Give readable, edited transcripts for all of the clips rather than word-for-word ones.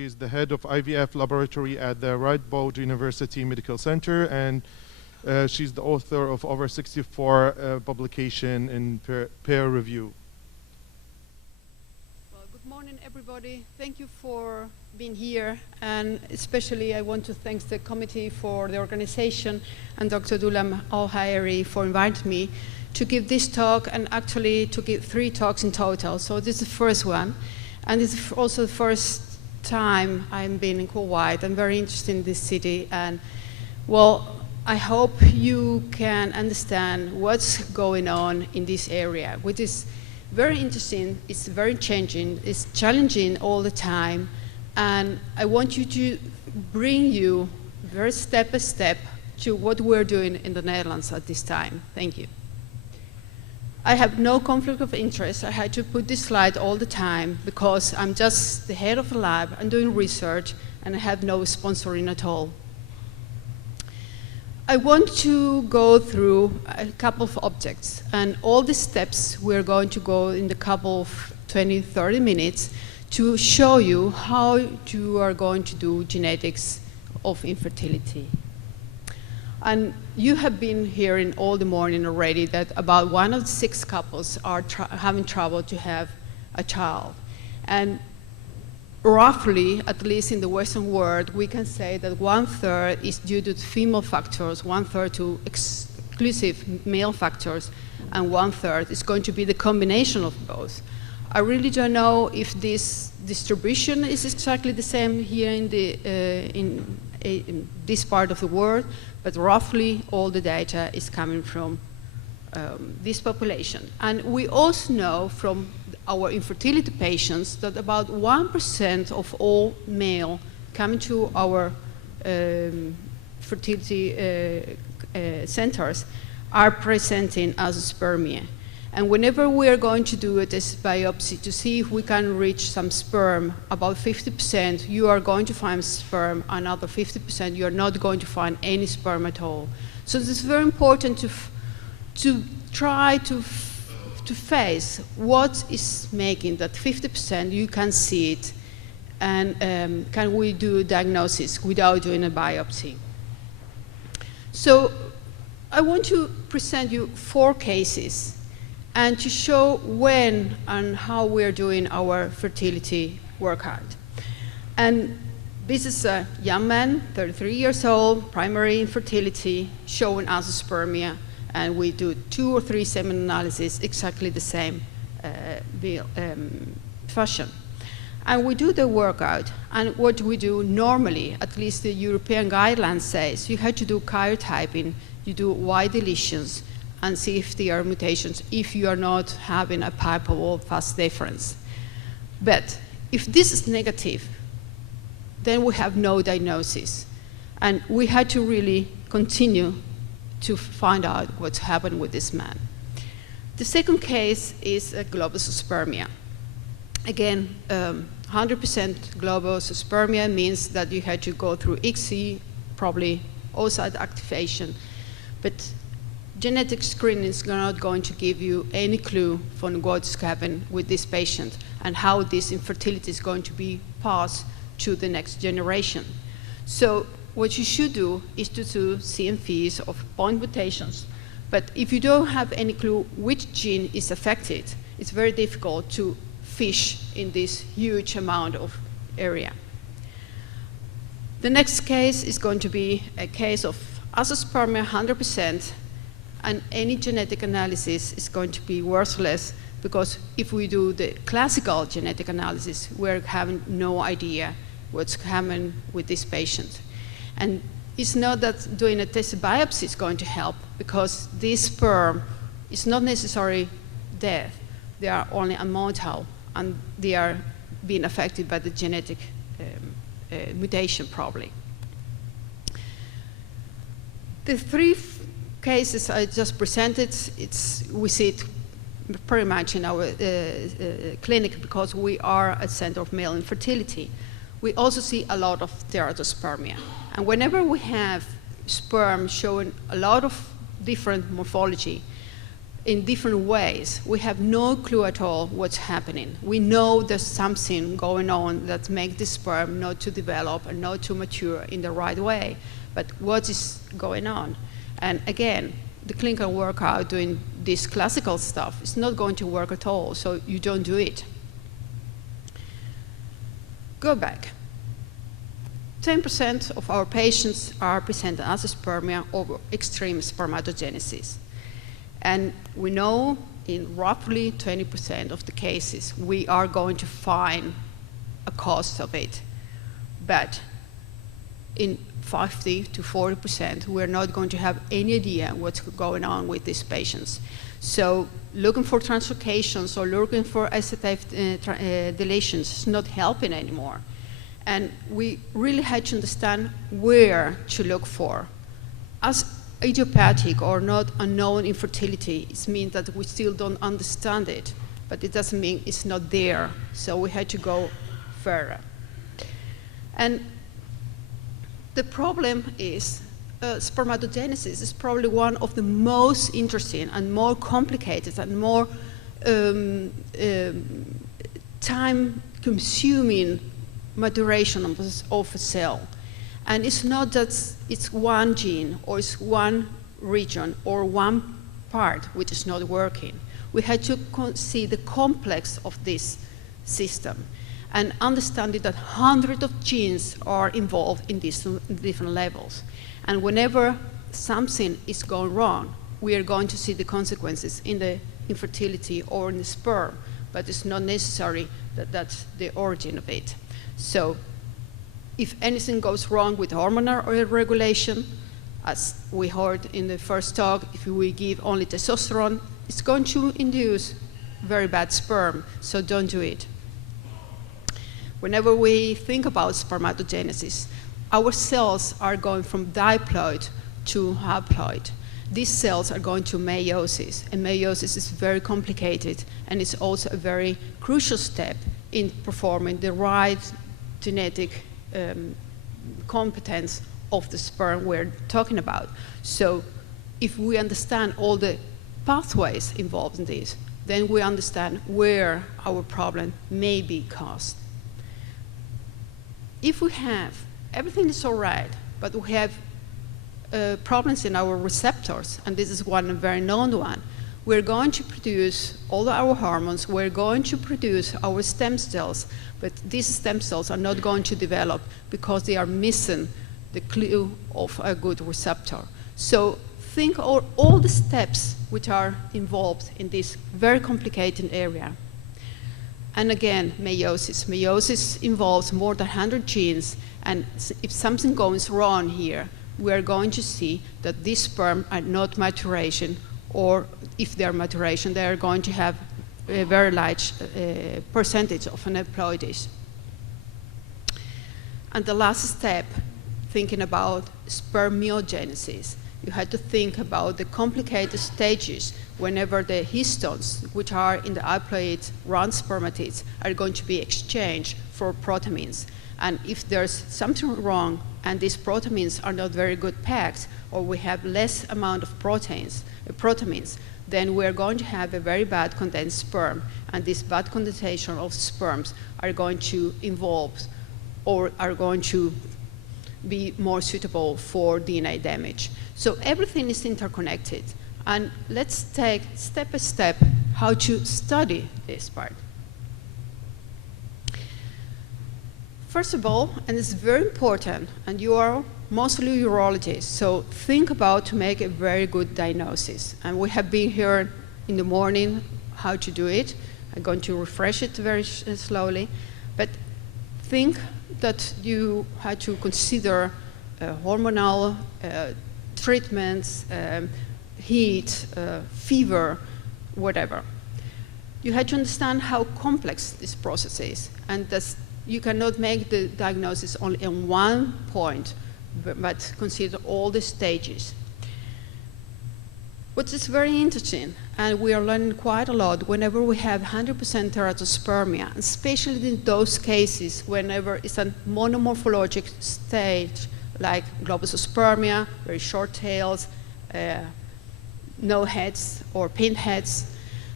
She's the head of IVF laboratory at the Radboud University Medical Center, and she's the author of over 64 publications in peer review. Well, good morning, everybody. Thank you for being here, and especially I want to thank the committee for the organization and Dr. Dulam Al-Hayri for inviting me to give this talk, and actually to give 3 talks in total. So this is the first one, and it's also the first time I'm been in Kuwait. I'm very interested in this city, and well, I hope you can understand what's going on in this area, which is very interesting. It's very changing. It's challenging all the time, and I want you to bring you very step by step to what we're doing in the Netherlands at this time. Thank you. I have no conflict of interest. I had to put this slide all the time because I'm just the head of the lab. I'm doing research, and I have no sponsoring at all. I want to go through a couple of objects, and all the steps we're going to go in the couple of 20, 30 minutes to show you how you are going to do genetics of infertility. And you have been hearing all the morning already that about 1 of the 6 couples are having trouble to have a child. And roughly, at least in the Western world, we can say that 1/3 is due to female factors, 1/3 to exclusive male factors, and 1/3 is going to be the combination of both. I really don't know if this distribution is exactly the same here in this part of the world, but roughly all the data is coming from this population. And we also know from our infertility patients that about 1% of all male coming to our fertility centers are presenting azoospermia. And whenever we are going to do a test biopsy to see if we can reach some sperm, about 50% you are going to find sperm, another 50% you are not going to find any sperm at all. So it's very important to try to face what is making that 50% you can see it, and can we do a diagnosis without doing a biopsy. So I want to present you 4 cases and to show when and how we're doing our fertility workout. And this is a young man, 33 years old, primary infertility, showing azoospermia, and we do 2 or 3 semen analyses, exactly the same fashion. And we do the workout, and what we do normally, at least the European guidelines says, you have to do karyotyping, you do Y deletions, and see if there are mutations if you are not having a palpable fast difference. But if this is negative, then we have no diagnosis. And we had to really continue to find out what's happened with this man. The second case is a globospermia. Again, 100% globospermia means that you had to go through ICSI, probably oocyte activation, but genetic screening is not going to give you any clue from what's happened with this patient and how this infertility is going to be passed to the next generation. So what you should do is to do CMVs of point mutations. But if you don't have any clue which gene is affected, it's very difficult to fish in this huge amount of area. The next case is going to be a case of azoospermia 100%, and any genetic analysis is going to be worthless because if we do the classical genetic analysis, we're having no idea what's happening with this patient. And it's not that doing a test biopsy is going to help because this sperm is not necessarily dead. They are only immortal, and they are being affected by the genetic mutation probably. The 3 cases I just presented, we see it pretty much in our clinic because we are a center of male infertility. We also see a lot of teratospermia. And whenever we have sperm showing a lot of different morphology, in different ways. We have no clue at all what's happening. We know there's something going on that makes the sperm not to develop and not to mature in the right way. But what is going on? And again, the clinical workout doing this classical stuff is not going to work at all, so you don't do it. Go back. 10% of our patients are presented as spermia or extreme spermatogenesis. And we know in roughly 20% of the cases, we are going to find a cause of it. But in 50 to 40%, we're not going to have any idea what's going on with these patients. So looking for translocations or looking for acetate deletions is not helping anymore. And we really had to understand where to look for. As idiopathic or not unknown infertility, it means that we still don't understand it, but it doesn't mean it's not there. So we had to go further. And the problem is spermatogenesis is probably one of the most interesting and more complicated and more time-consuming maturation of a cell. And it's not that it's one gene or it's one region or one part which is not working. We had to see the complex of this system and understanding that hundreds of genes are involved in these different levels. And whenever something is going wrong, we are going to see the consequences in the infertility or in the sperm, but it's not necessary that that's the origin of it. So if anything goes wrong with hormonal regulation, as we heard in the first talk, if we give only testosterone, it's going to induce very bad sperm, so don't do it. Whenever we think about spermatogenesis, our cells are going from diploid to haploid. These cells are going to meiosis, and meiosis is very complicated, and it's also a very crucial step in performing the right genetic competence of the sperm we're talking about. So if we understand all the pathways involved in this, then we understand where our problem may be caused. If we have, everything is all right, but we have problems in our receptors, and this is one very known one, we're going to produce all our hormones, we're going to produce our stem cells, but these stem cells are not going to develop because they are missing the clue of a good receptor. So think of all the steps which are involved in this very complicated area. And again, meiosis. Meiosis involves more than 100 genes, and if something goes wrong here, we are going to see that these sperm are not maturation, or if they are maturation, they are going to have a very large percentage of aneuploidies. And the last step, thinking about spermiogenesis. You had to think about the complicated stages whenever the histones, which are in the haploid round spermatids, are going to be exchanged for protamines. And if there's something wrong and these protamines are not very good packed, or we have less amount of protamines, then we're going to have a very bad condensed sperm. And this bad condensation of sperms are going to involve or are going to be more suitable for DNA damage. So everything is interconnected. And let's take step by step how to study this part. First of all, and it's very important, and you are mostly urologists, so think about to make a very good diagnosis. And we have been here in the morning how to do it. I'm going to refresh it very slowly, but think that you had to consider hormonal treatments, heat, fever, whatever. You had to understand how complex this process is, and that you cannot make the diagnosis only on one point, but consider all the stages. What is very interesting, and we are learning quite a lot whenever we have 100% teratospermia, especially in those cases whenever it's a monomorphologic stage, like globulospermia, very short tails, no heads or pinheads.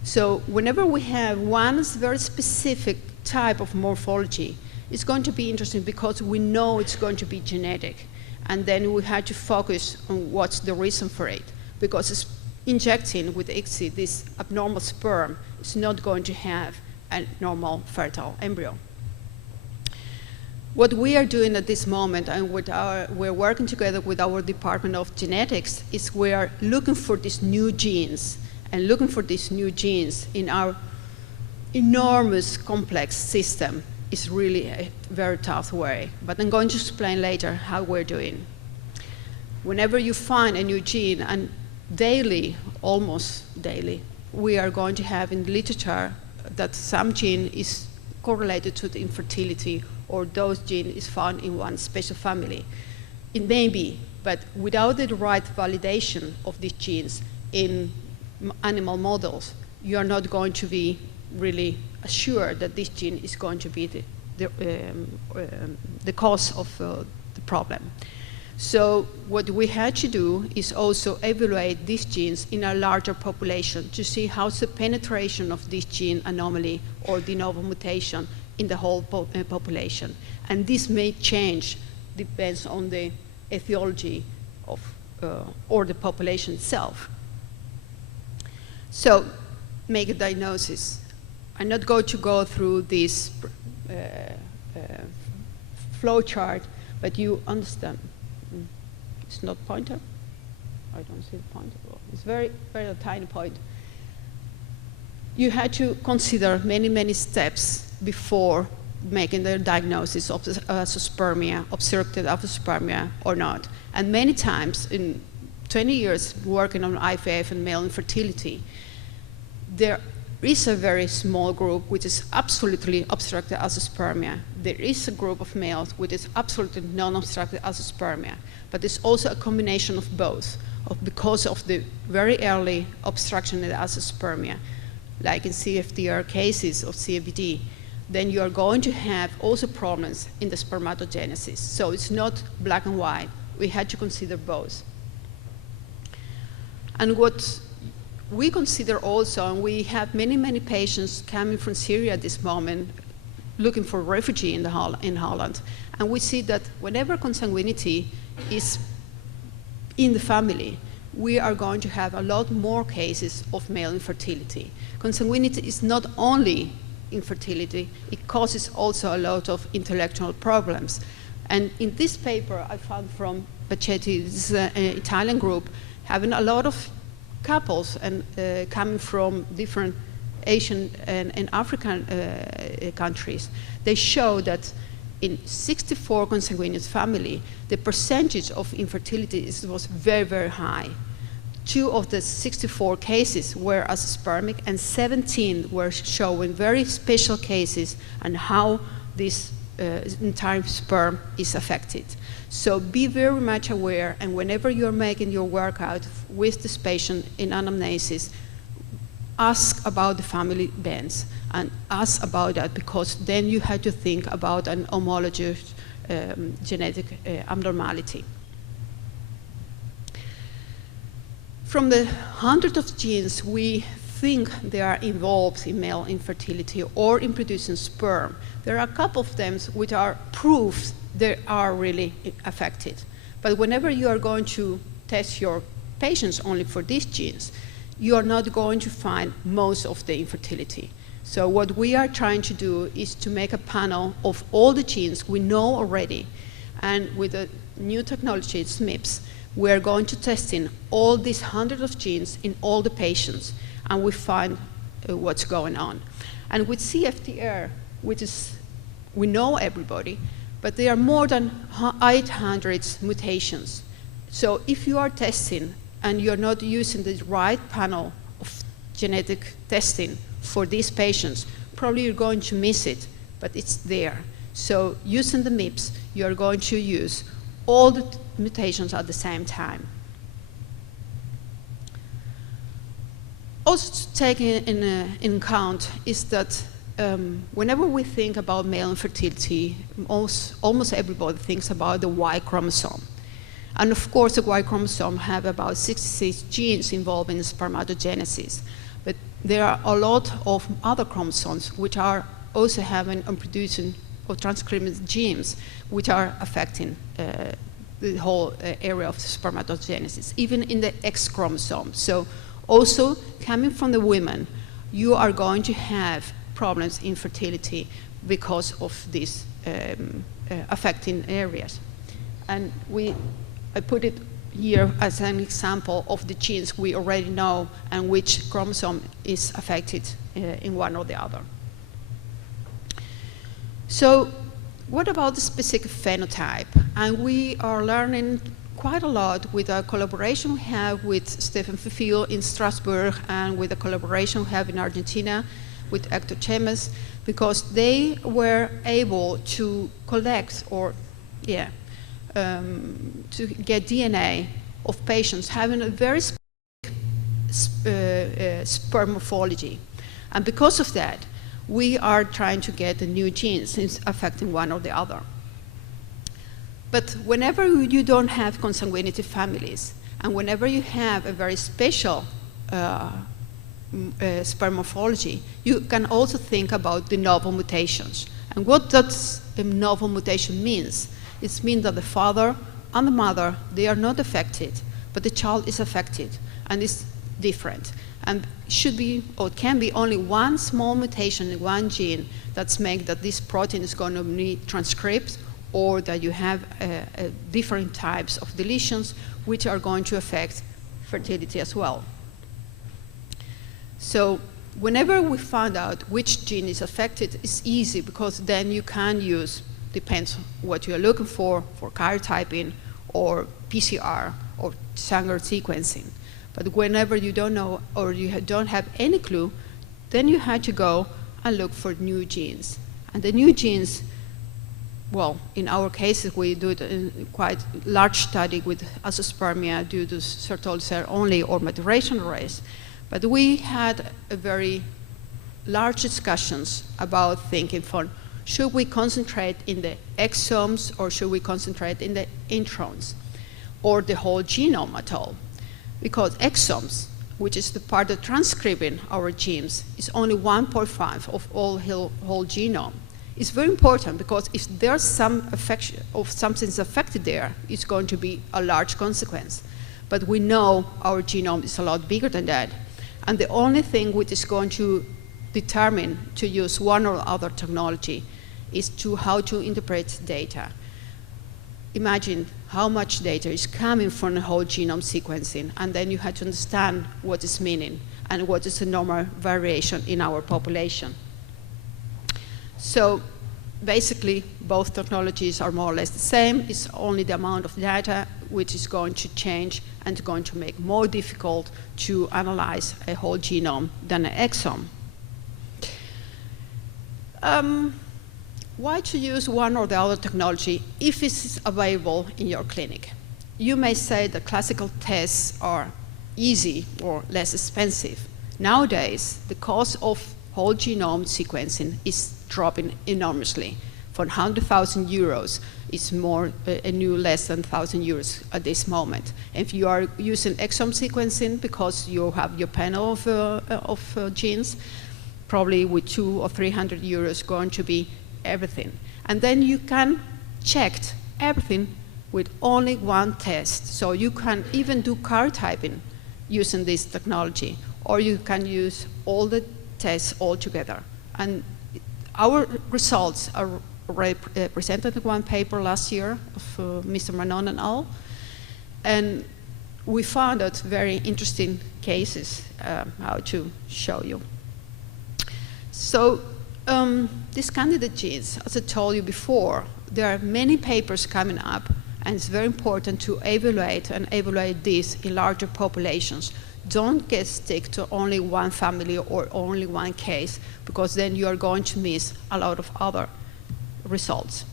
So whenever we have one very specific type of morphology, it's going to be interesting because we know it's going to be genetic. And then we had to focus on what's the reason for it. Because it's injecting with ICSI this abnormal sperm is not going to have a normal fertile embryo. What we are doing at this moment, and we're working together with our Department of Genetics, is we are looking for these new genes, and looking for these new genes in our enormous complex system is really a very tough way. But I'm going to explain later how we're doing. Whenever you find a new gene, and daily, almost daily, we are going to have in the literature that some gene is correlated to the infertility, or those gene is found in one special family. It may be, but without the right validation of these genes in animal models, you are not going to be really assured that this gene is going to be the cause of the problem. So what we had to do is also evaluate these genes in a larger population to see how's the penetration of this gene anomaly or de novo mutation in the whole population. And this may change, depends on the etiology of, or the population itself. So, make a diagnosis. I'm not going to go through this flow chart, but you understand. It's not pointer. I don't see the pointer. It's very, very tiny point. You had to consider many, many steps before making the diagnosis of azoospermia, obstructed azoospermia or not. And many times, in 20 years working on IVF and male infertility, there is a very small group which is absolutely obstructed azoospermia. There is a group of males which is absolutely non-obstructed azoospermia, but there's also a combination of both because of the very early obstruction of the azoospermia, like in CFTR cases of CFD. Then you are going to have also problems in the spermatogenesis. So it's not black and white. We had to consider both. And what we consider also, and we have many, many patients coming from Syria at this moment looking for refugee in Holland. And we see that whenever consanguinity is in the family, we are going to have a lot more cases of male infertility. Consanguinity is not only infertility, it causes also a lot of intellectual problems. And in this paper I found from Pacetti, this is an Italian group, having a lot of couples and coming from different Asian and African countries. They show that in 64 consanguineous family, the percentage of infertility was very, very high. 2 of the 64 cases were azoospermic, and 17 were showing very special cases and how this entire sperm is affected. So be very much aware, and whenever you're making your workout with this patient in anamnesis, ask about the family bands and ask about that, because then you have to think about an homologous genetic abnormality. From the hundreds of genes we think they are involved in male infertility or in producing sperm, there are a couple of them which are proof they are really affected. But whenever you are going to test your patients only for these genes, you are not going to find most of the infertility. So what we are trying to do is to make a panel of all the genes we know already, and with a new technology, SNPs, we are going to test in all these hundreds of genes in all the patients, and we find what's going on. And with CFTR, which is, we know everybody, but there are more than 800 mutations. So if you are testing and you're not using the right panel of genetic testing for these patients, probably you're going to miss it, but it's there. So using the MIPS, you're going to use all the mutations at the same time. Also to take in account is that whenever we think about male infertility, almost everybody thinks about the Y chromosome. And of course, the Y chromosome have about 66 genes involved in spermatogenesis. But there are a lot of other chromosomes which are also having and producing or transcribing genes which are affecting the whole area of spermatogenesis, even in the X chromosome. So also coming from the women, you are going to have problems in fertility because of these affecting areas. And I put it here as an example of the genes we already know and which chromosome is affected in one or the other. So what about the specific phenotype? And we are learning quite a lot with a collaboration we have with Stefan Fifil in Strasbourg and with a collaboration we have in Argentina with Hector Chemes, because they were able to collect to get DNA of patients having a very specific sperm morphology. And because of that, we are trying to get the new genes affecting one or the other. But whenever you don't have consanguinity families, and whenever you have a very special sperm morphology, you can also think about de novo mutations. And what does a novel mutation means? It means that the father and the mother, they are not affected, but the child is affected and is different. And should be, or can be, only one small mutation in one gene that makes that this protein is going to be transcribed, or that you have different types of deletions which are going to affect fertility as well. So whenever we find out which gene is affected, it's easy, because then you can use, depends what you're looking for karyotyping or PCR or Sanger sequencing. But whenever you don't know or you don't have any clue, then you have to go and look for new genes. And the new genes, well, in our cases, we do it in quite large study with azoospermia due to Sertoli cell only or maturation arrays. But we had a very large discussions about thinking for, should we concentrate in the exomes or should we concentrate in the introns or the whole genome at all? Because exomes, which is the part of transcribing our genes, is only 1.5 of all whole genome. It's very important, because if there's some affection of something's affected there, it's going to be a large consequence. But we know our genome is a lot bigger than that. And the only thing which is going to determine to use one or other technology is how to interpret data. Imagine how much data is coming from the whole genome sequencing, and then you have to understand what is meaning and what is the normal variation in our population. So basically, both technologies are more or less the same. It's only the amount of data which is going to change and going to make more difficult to analyze a whole genome than an exome. Why to use one or the other technology if it's available in your clinic? You may say that classical tests are easy or less expensive. Nowadays, the cost of whole genome sequencing is dropping enormously. For 100,000 euros, it's more a new less than 1,000 euros at this moment. If you are using exome sequencing because you have your panel of genes, probably with 200 or 300 euros going to be everything. And then you can check everything with only one test. So you can even do karyotyping using this technology, or you can use all the tests all together. And our results are already presented in one paper last year of Mr. Manon and al. And we found out very interesting cases how to show you. So these candidate genes, as I told you before, there are many papers coming up, and it's very important to evaluate these in larger populations. Don't get stick to only one family or only one case, because then you are going to miss a lot of other results.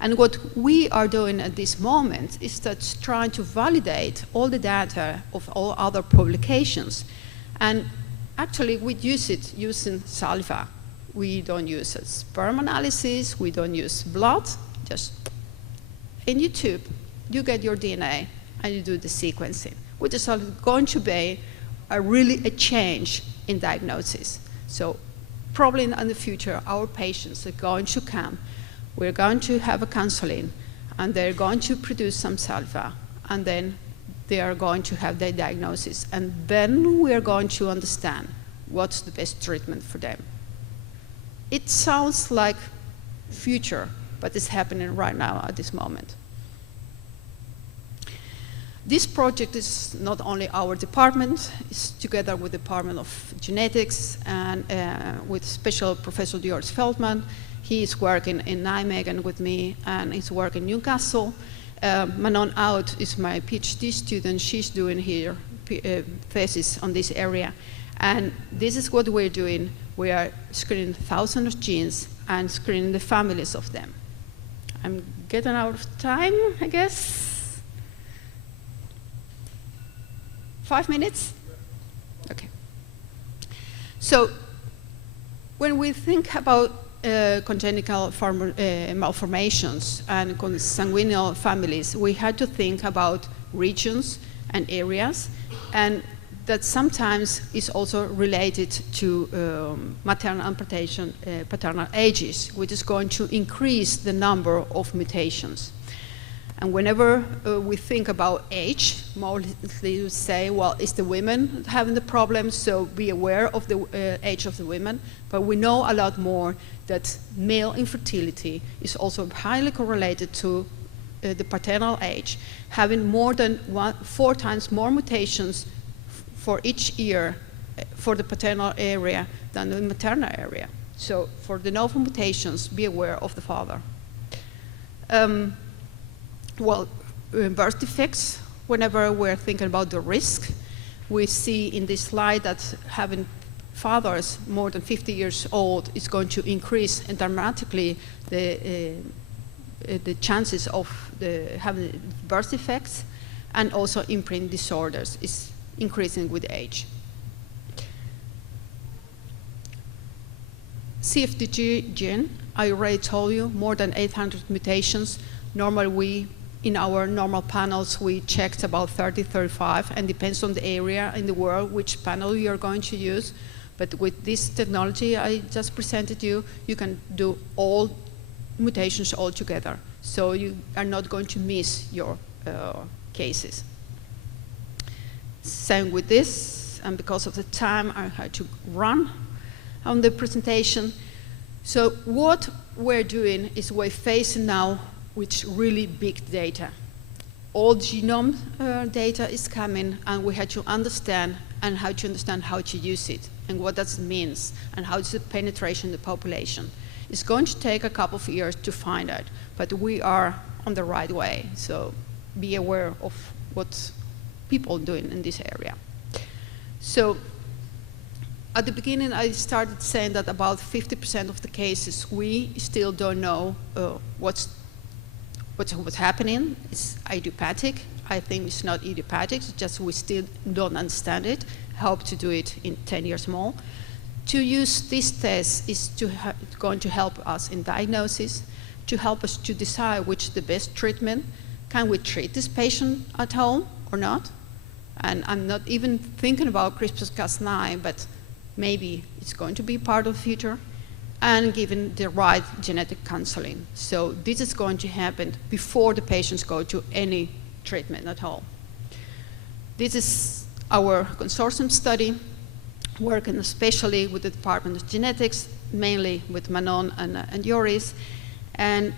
And what we are doing at this moment is that trying to validate all the data of all other publications. And actually, we use it using saliva. We don't use a sperm analysis, we don't use blood, just in YouTube, you get your DNA and you do the sequencing, which is going to be really a change in diagnosis. So probably in the future, our patients are going to come, we're going to have a counseling, and they're going to produce some saliva, and then they are going to have their diagnosis, and then we are going to understand what's the best treatment for them. It sounds like future, but it's happening right now at this moment. This project is not only our department, it's together with the Department of Genetics and with special Professor Joris Feldman. He is working in Nijmegen with me, and he's working in Newcastle. Manon Oud is my PhD student. She's doing her thesis on this area. And this is what we're doing. We are screening thousands of genes and screening the families of them. I'm getting out of time, I guess. 5 minutes? Okay. So when we think about congenital malformations and consanguineal families, we had to think about regions and areas, and that sometimes is also related to maternal and paternal ages, which is going to increase the number of mutations. And whenever we think about age, mostly we say, well, it's the women having the problem, so be aware of the age of the women. But we know a lot more that male infertility is also highly correlated to the paternal age, having more than 4 times more mutations for each year for the paternal area than the maternal area. So for de novo mutations, be aware of the father. Well, birth defects, whenever we're thinking about the risk, we see in this slide that having fathers more than 50 years old is going to increase dramatically the chances of having birth defects, and also imprint disorders is increasing with age. CFDG gene, I already told you, more than 800 mutations. Normally in our normal panels, we checked about 30, 35, and depends on the area in the world which panel you're going to use. But with this technology I just presented you, you can do all mutations all together. So you are not going to miss your cases. Same with this, and because of the time, I had to run on the presentation. So what we're doing is we're facing now with really big data. All genome data is coming, and we had to understand how to use it, and what that means, and how is the penetration in the population. It's going to take a couple of years to find out, but we are on the right way, so be aware of what people are doing in this area. So at the beginning, I started saying that about 50% of the cases, we still don't know what's happening. It's idiopathic. I think it's not idiopathic, it's just we still don't understand it. Hope to do it in 10 years more. To use this test is going to help us in diagnosis, to help us to decide which is the best treatment. Can we treat this patient at home or not? And I'm not even thinking about CRISPR-Cas9, but maybe it's going to be part of the future, and given the right genetic counseling. So this is going to happen before the patients go to any treatment at all. This is our consortium study, working especially with the Department of Genetics, mainly with Manon and Joris. And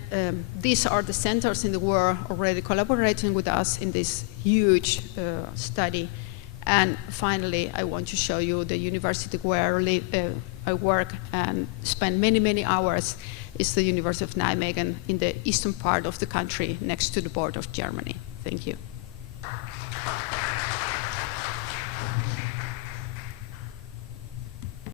these are the centers in the world already collaborating with us in this huge study. And finally, I want to show you the university where I work and spend many, many hours. It's the University of Nijmegen in the eastern part of the country, next to the border of Germany. Thank you.